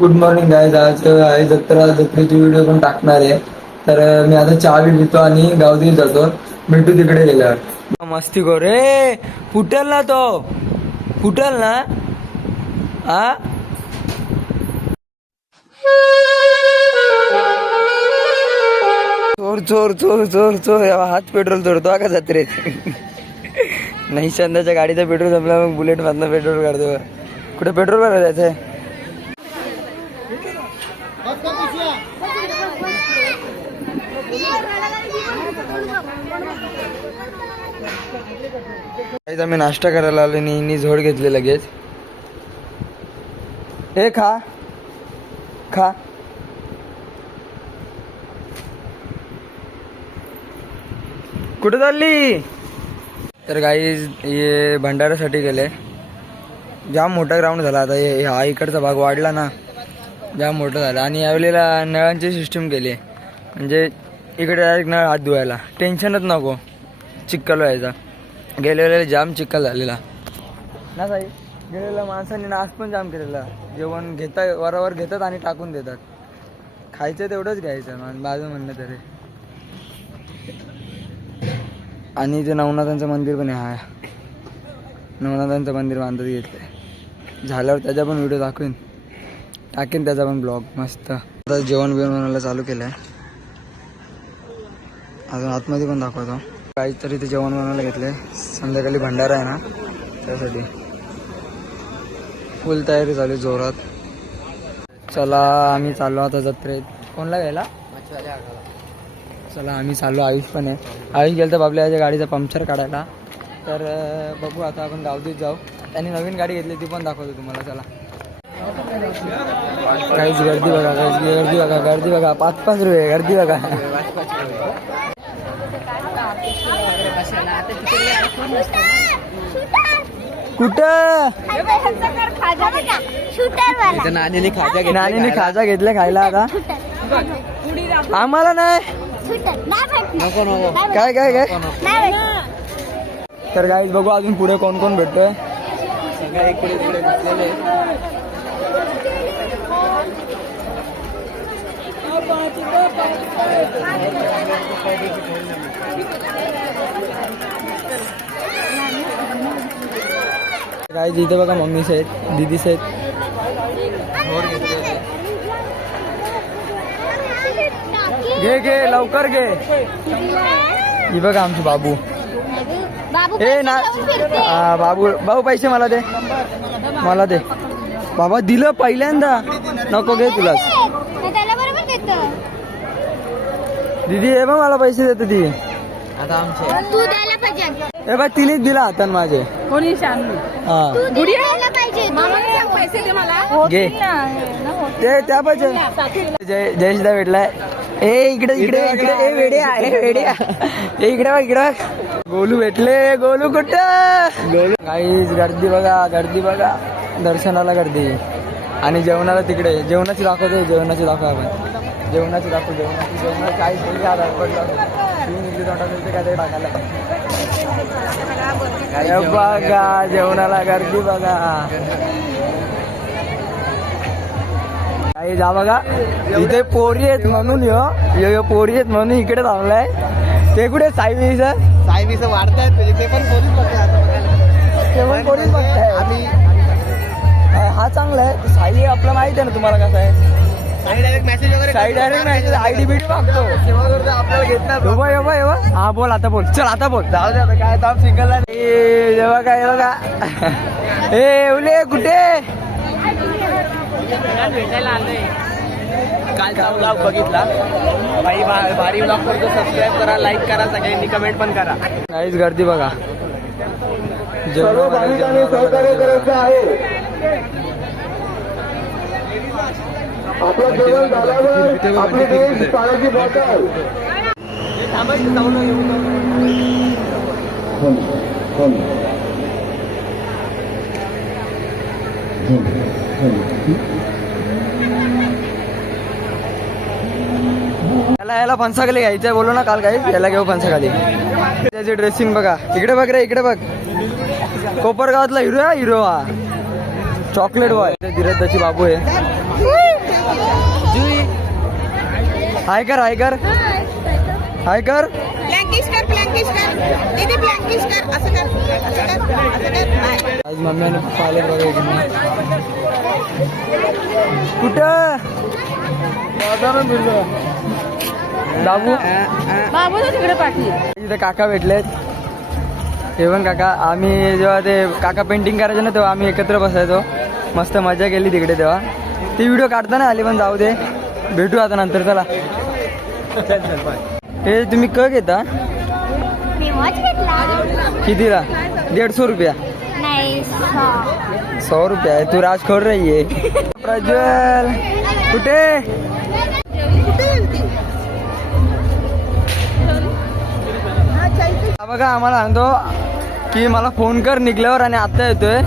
Good morning guys आज आहे जत्रा. जत्रेची व्हिडिओ पण टाकणार आहे. तर मी आता चहा बी पितो आणि गावदेवी जातो. भेटू तिकडे गेल्यावर. मस्ती कर. रे फुटेल ना तो. फुटेल ना? आ? चोर चोर चोर चोर चोर हात पेट्रोल चोरतो का जत्रेत? नाही चंदाच्या गाडीचा पेट्रोल संपला मग बुलेट मधनं पेट्रोल काढतो. कुठे पेट्रोल भरायचं जायचंय? काहीच आम्ही नाश्ता करायला आलो नी झोड घेतली लगेच. हे खा. खा. कुठे चालली? तर काही हे भंडाऱ्यासाठी गेले. जाम मोठा ग्राउंड झाला आता. हे हा इकडचा भाग वाढला ना. जाम मोठा झाला. आणि यावेळेला नळांची सिस्टीम केली. म्हणजे इकडे डायरेक्ट नळ हात धुवायला. टेन्शनच नको. चिक्कल व्हायचा. गेल्या वेळेला जाम चिखल झालेला. ना साई गेलेल्या माणसांनी नाश पण जाम केलेला. जेवण घेता वरावर घेतात आणि टाकून देतात. खायचं तेवढंच घ्यायचं मान- माझं म्हणणं तरी. आणि ते नवनाथांचं मंदिर पण आहे हा नवनाथांचं मंदिर बांधत घेतलंय. झाल्यावर त्याचा पण व्हिडिओ दाखवीन. टाकेन त्याचा पण ब्लॉग मस्त. आता जेवण बिवण बनवायला चालू केलं आहे अजून आतमध्ये पण दाखवतो. काहीतरी ते जेवण बनवायला घेतले. संध्याकाळी भंडारा आहे ना त्यासाठी. फुल तयारी झाली जोरात. चला आम्ही चाललो आता जत्रेत. कोणला घ्यायला? चला आम्ही चाललो. आयुष पण आहे. आयुष गेलं तर बाबल्या याच्या गाडीचा पंक्चर काढायला. तर बघू आता आपण गावतीत जाऊ. त्यांनी नवीन गाडी घेतली ती पण दाखवतो तुम्हाला. चला. काहीच गर्दी बघा काहीच गर्दी बघा गर्दी बघा. पाच पाच रुपये गर्दी बघा. कुठं? नानीने खाजा घेतला नानीने खाजा घेतले खायला आता. आम्हाला नाही. नको नको. काय काय काय? तर गाईज बघू अजून पुढे कोण कोण भेटतोय. सगळे इकडे इकडे बसलेले गाईज इथे बघा मम्मी आहेत दिदी आहेत घे घे लवकर घे. ही बघा आमची बाबू. बाबू ए ना बाबू भाऊ पैसे मला दे. मला दे. बाबा दिलं पहिल्यांदा. नको घे तुलाच. देतो दीदी हे बघ मला पैसे देते ती. आता आमचे. तू द्यायला पाहिजे. हे बघ तिनेच दिला हातात माझे. कोणी शानू हा. तू द्यायला पाहिजे. मामाने सांग पैसे दे मला. घे. ते त्या पाहिजे जय जयशदा भेटलाय. ए इकडे इकडे इकडे ए वेड्या ए वेड्या. ए इकडे बघ इकडे बघ. गोलू भेटले गोलू कुठं? गोलू. काहीच गर्दी बघा गर्दी बघा. दर्शनाला गर्दी. आणि जेवणाला तिकडे. जेवणाची दाखवतो जेवणाची दाखव आपण. जेवणाची दाखव जेवणाची जेवणाची. काही तरी आधार पडला तीन इडली तोंडात काय ते टाकायला अरे बघा जेवणाला गर्दी बघा. काही जा बघा. इथे पोरी आहेत म्हणून यो. पोरी आहेत म्हणून इकडे थांबलाय. ते कुठे साई सर साहेबीचं वाढतायत म्हणजे ते पण पोलीस बघताय आता बघायला. ते पण पोरीच बघताय आम्ही हा चांगला आहे. साई आपला माहिती आहे ना तुम्हाला कसं आहे. साई डायरेक्ट मेसेज वगैरे साई डायरेक्ट नाही आयडी बीडी मागतो. आपल्याला हा बोल आता बोल. चल आता बोल. जाऊ दे आता काय आता सिंगल जेव्हा काय बघा ए उले कुठे? भेटायला आलोय. कालचा ब्लॉग बघितला. भाई भारी ब्लॉग करतो. सबस्क्राईब करा लाईक करा सगळ्यांनी कमेंट पण करा. काहीच गर्दी बघा. जेवणाला- जेवणाला गर्दी बघा. याला याला पंचाखाली घ्यायचंय. बोलू ना काल काही. याला घेऊ पंचाखाली त्याची ड्रेसिंग बघा. इकडे बघ रे इकडे बघ. कोपरगावातला हिरो आहे हिरो हा. चॉकलेट बॉय धीरज त्याची बाबू आहे. हाय कर हाय कर हाय कर प्लँकिश कर. प्लँकिश कर दीदी प्लँकिश कर. असं कर असं कर असं कर. हाय. आज मम्मी आणि पप्पा आले बघायचे ना कुठं? बाबू बाबूला तिकडे पाठली इथे काका भेटलेत. हे पण काका आम्ही जेव्हा ते काका पेंटिंग करायचे ना तेव्हा आम्ही एकत्र बसायचो. मस्त मजा केली तिकडे तेव्हा. ती व्हिडिओ काढताना आली पण जाऊ दे. भेटू आता नंतर चला. हे तुम्ही क घेता? मी वॉच घेतला. कितीला? दीडशे रुपया. सौ रुपया आहे. तू राजखोर रही आहे प्रज्वल कुठे? हा बघा आम्हाला सांगतो की मला फोन कर निघल्यावर आणि आता येतोय.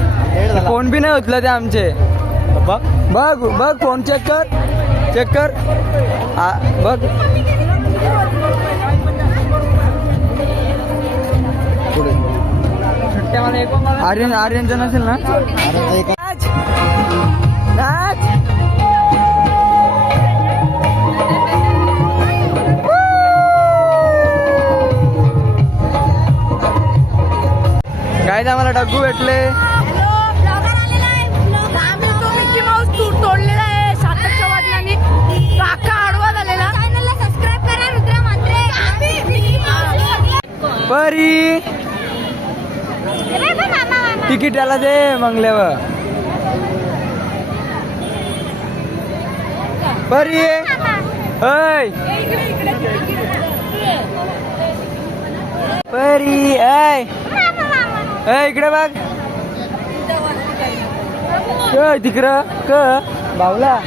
फोन बी नाही उचलं ते आमचे. बघ बघ फोन चेक कर चेक कर आ, बघ. आर्यन आर्यनचं नसेल ना? नाच. नाच. काय आम्हाला डग्गू भेटले? परी हे तिकीट याला दे मंगल्यावर. परी ऐ. परी ऐ. ऐ इकडे बघ. क तिकडं क. बावला.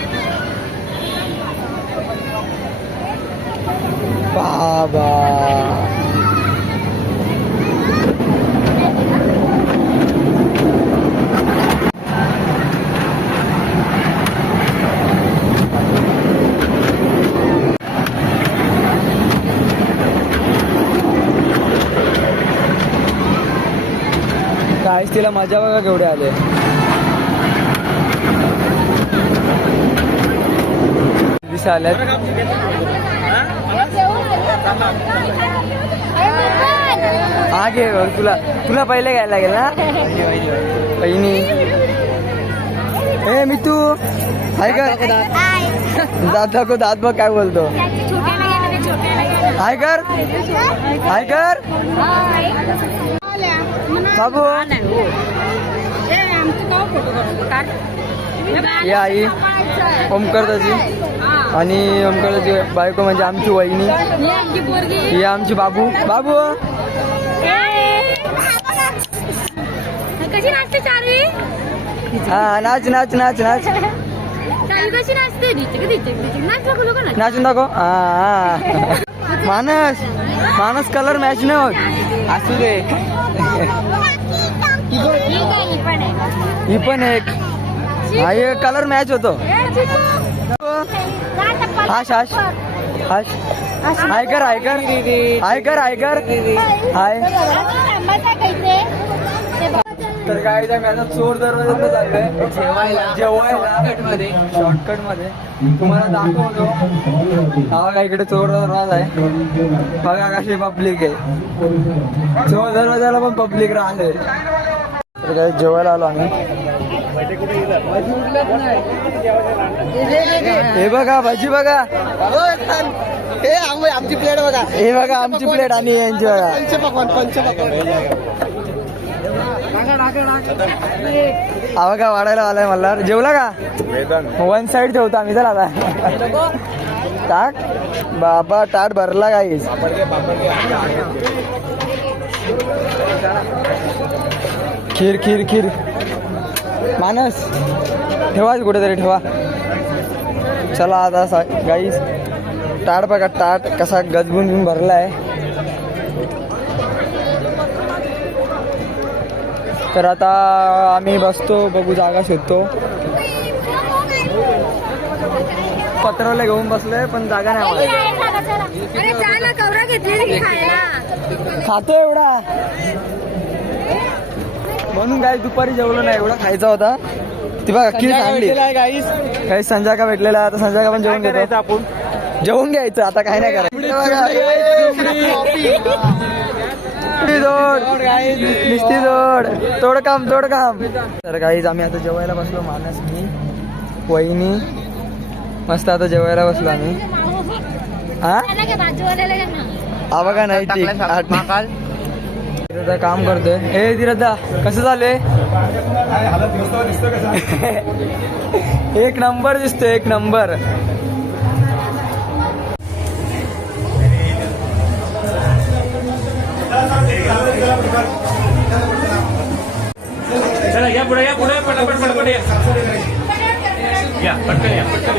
बाबा. आईस तिला मजा बघा केवढे आले. दिसा आल्यात. हा घे तुला तुला पहिले घ्यायला लागेल ना पहिनी ए मी तू हाय कर को दाखव दात बघ काय बोलतो. हाय कर. हाय कर. बाबू. या आई ओमकारदाची आणि ओमकारदाची बायको म्हणजे आमची वहिनी. ही आमची बाबू. बाबू. कशी नाचते चारवी हा नाच नाच नाच नाच. नाचून दाखव. हा मानस. मानस कलर मॅच नाही होत. असू दे. ही पण एक. हा एक कलर मॅच होतो. हाश हाश. हाश. हाय ऐकर ऐकर कर हाय. तर काय त्या मॅच चोर दरवाजा चाललोय. जेवायला. जेवायला शॉर्टकटमध्ये. तुम्हाला दाखवतो. हा बघा इकडे चोर दरवाजा आहे. बघा कशी पब्लिक आहे. चोर दरवाजाला पण पब्लिक राहते तर काय जेवायला आलो आम्ही. हे बघा भाजी बघा. हे आम- आमची प्लेट बघा. हे बघा आमची प्लेट आणि यांची बघा पंचपक्वान पंचपक्वान हा बघा वाढायला आलाय मला. जेवला का? वन साइड ठेवतो आम्ही चला आता. टाक. बाबा ताट भरला काहीच खीर खीर खीर. मानस ठेवाच कुठेतरी ठेवा. चला आता गाईस ताट बघा ताट कसा गजबून भरला आहे तर आता आम्ही बसतो बघू जागा शोधतो. पत्रावले घेऊन बसलोय पण जागा नाही खातो एवढा. म्हणून काय दुपारी जेवलो नाही एवढा खायचा होता. ती बघा खीर सांगली गाईस काही संध्याकाळ भेटलेला आता संध्याकाळ पण जेवण घेतो. आपण? जेवून घ्यायचं आता काय नाही करायचं. जोड. निस्ती जोड. तोड काम तोड काम. तर काहीच आम्ही आता जेवायला बसलो मानस मी वहिनी. मस्त आता जेवायला बसलो आम्ही. हा? हा बघा नाही तिरदा काम करतोय. हे तिरदा कसं चालू एक नंबर दिसतोय एक नंबर. चला या पुढे या पुढे पटापट पटापट या. या पटकन या पटकन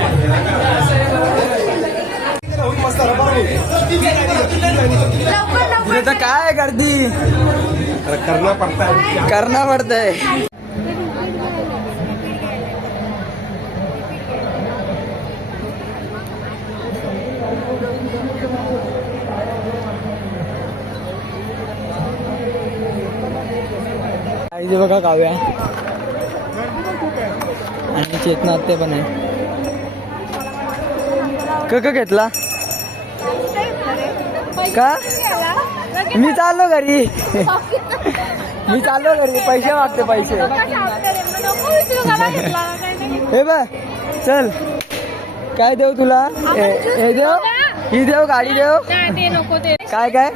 या तिरदा काय गर्दी? करना पडतंय. इथे बघा काव्या. आणि चेतना ते पण आहे. क क घेतला? का? मी चाललो घरी. मी चाललो घरी. पैसे मागते पैसे. हे बघ चल. काय देऊ तुला? हे देऊ ही देऊ गाडी ते काय काय?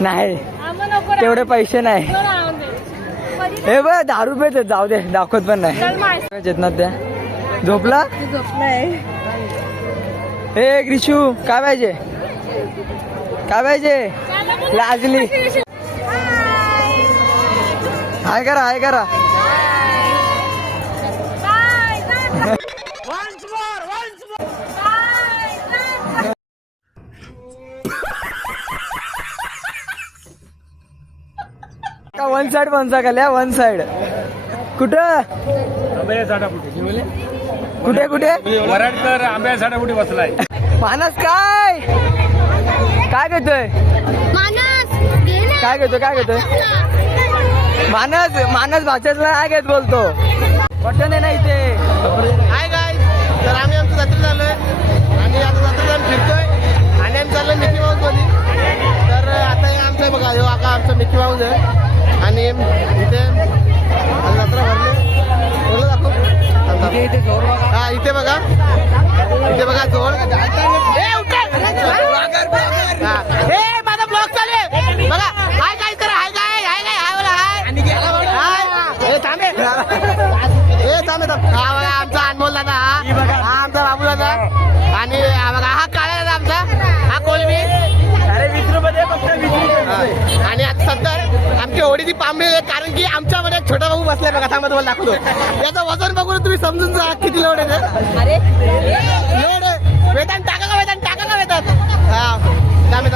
नाही. तेवढे पैसे नाही. हे बघ दहा रुपये जाऊ दे दाखवत पण नाही. चेतनात द्या. झोपला? हे ग्रीशू काय पाहिजे? काय पाहिजे? लाजली. हाय करा हाय करा. का वन साइड बनचा का वन साइड कुठं? कुठे कुठे? वराडकर आंब्या झाडापुटी बसलाय. मानस काय? काय घेतोय. काय घेतोय काय घेतोय? मानस मानस भाषेतला काय घेत बोलतो? बटन आहे ना इथे. हाय गाय तर आम्ही आमच्या जत्रेत आलोय आणि आता जत्रेत आम्ही फिरतोय. आणि आम्ही चाललोय मिकी माऊसमध्ये तर आता हे आमचं बघा ह्यो आका आमचा मिकी माऊस आहे. आणि इथे जत्रा भरली. हा इथे बघा. इथे बघा जोड आहे कारण की आमच्यामध्ये एक छोटा भाऊ बसलाय बघा थांबा तुम्हाला दाखवतो. याचं वजन बघून तुम्ही समजून जा किती लोड आहे. लोड वेतन टाका का वेतन? टाका का वेतन? हा. थांबे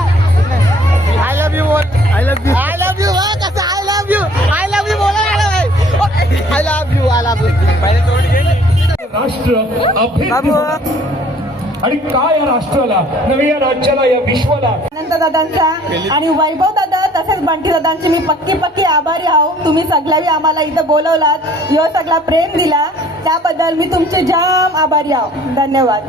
आय लव्ह यू बोल I love you I love you कसं? I love you I love you बोला I love you I love you राष्ट्र आणि काय या राष्ट्राला नव्या या राज्याला या विश्वाला? अनंत दादांचा आणि वैभव दादा तसेच बंटी दादांची मी पक्की पक्की आभारी आहो. तुम्ही सगळ्यावी आम्हाला इथं बोलवलात यो सगळा प्रेम दिला. त्याबद्दल मी तुमचे जाम आभारी आहो. धन्यवाद.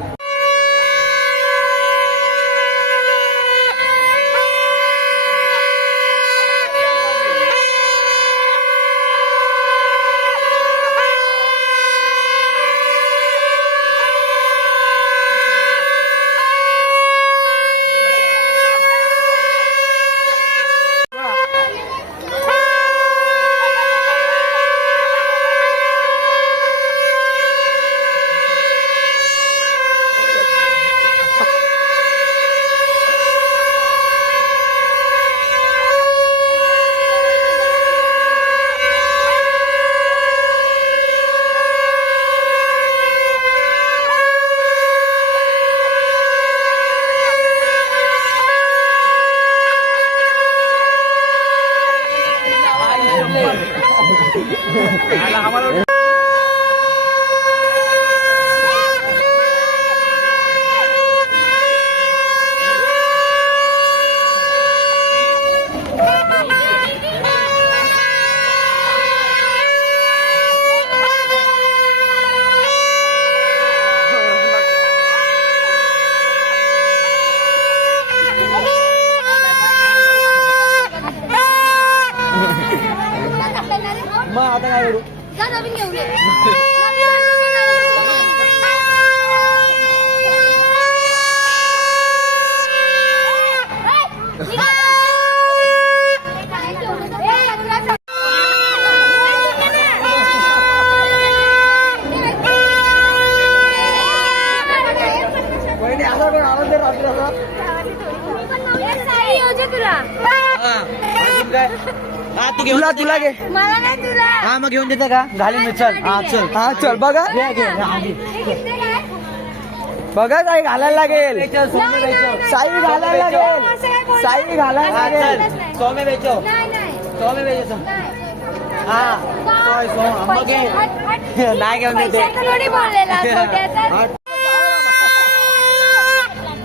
तुला तुला घे. मला नाही तुला. हा मग घेऊन देते का? घालीन मी चल. हा चल. हा चल बघा. हे किती काय? बघा साई घालायला लागेल. नाही, नाही, नाही. साई घालायला लागेल. असं काय बोलणार? साई घालायला लागेल. नाही. सोमे बेचो नाही नाही सोमे बेचो नाही. हा सोय सो आंबा घे. हट, हट. नाही घेऊन देते. पैशाचं थोडी बोललेला छोट्याचा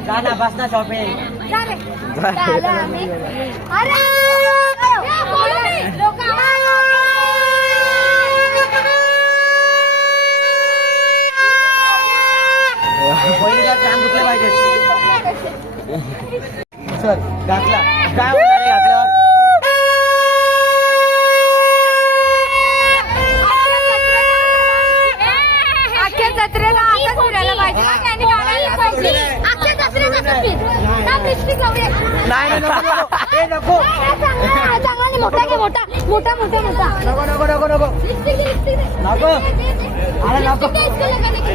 जा ना बस ना शॉपिंग जा रे. झालं आम्ही. अरे! चल घातला काय होणार आहे घातल्यावर अख्ख्या जत्रेला आता फिरायला पाहिजे. अख्ख्या. नाही नको हा, नको नको नको नको लिपस्टिक दे, लिपस्टिक दे. नको. दे, दे, दे. अरे नको. लिपस्टिक दे, इसको लगाने के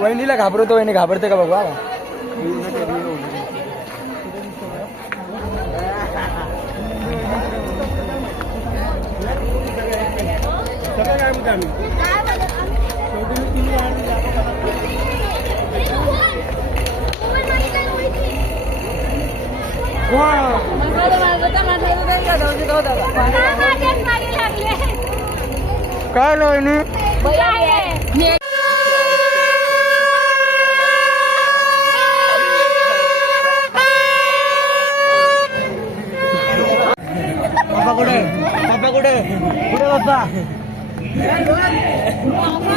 वहिनीला घाबरवतो बघ वहिनी. घाबरते का बघू. काय वहिनी कुठे बाप्पा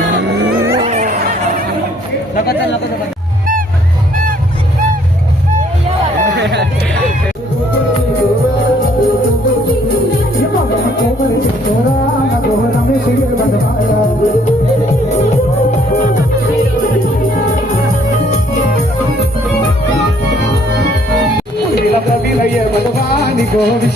नको चल नको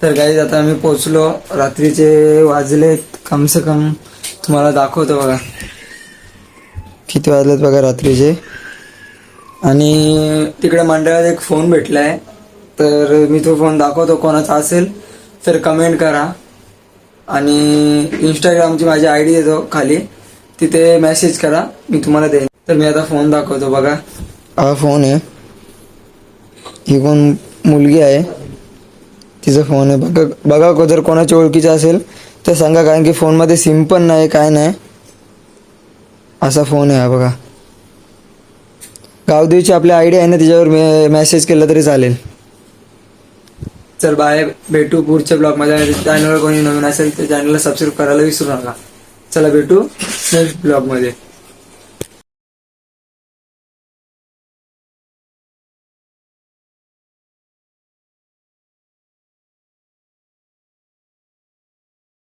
तर काही आता आम्ही पोचलो रात्रीचे वाजले कम से कम तुम्हाला दाखवतो बघा. किती वाजलेत बघा रात्रीचे? आणि तिकडे मंडळात एक फोन भेटलाय. तर मी तो फोन दाखवतो कोणाचा असेल तर कमेंट करा. आणि इंस्टाग्रामची माझी आय डी देतो खाली. तिथे मेसेज करा मी तुम्हाला देईन. तर मी आता फोन दाखवतो बघा. हा फोन आहे. ही कोण मुलगी आहे. तिचा फोन आहे. बघा बघा को- जर कोणाच्या ओळखीचा असेल तर सांगा कारण की फोनमध्ये सिम पण नाही काय नाही. असा फोन आहे हा बघा. गावदेवीची आपली आयडिया आहे ना तिच्यावर मे मेसेज केला तरी चालेल. चल बाय भेटू पुढच्या ब्लॉगमध्ये चॅनलवर कोणी नवीन असेल तर चॅनलला सबस्क्राईब करायला विसरू नका. चला भेटू नेक्स्ट ब्लॉगमध्ये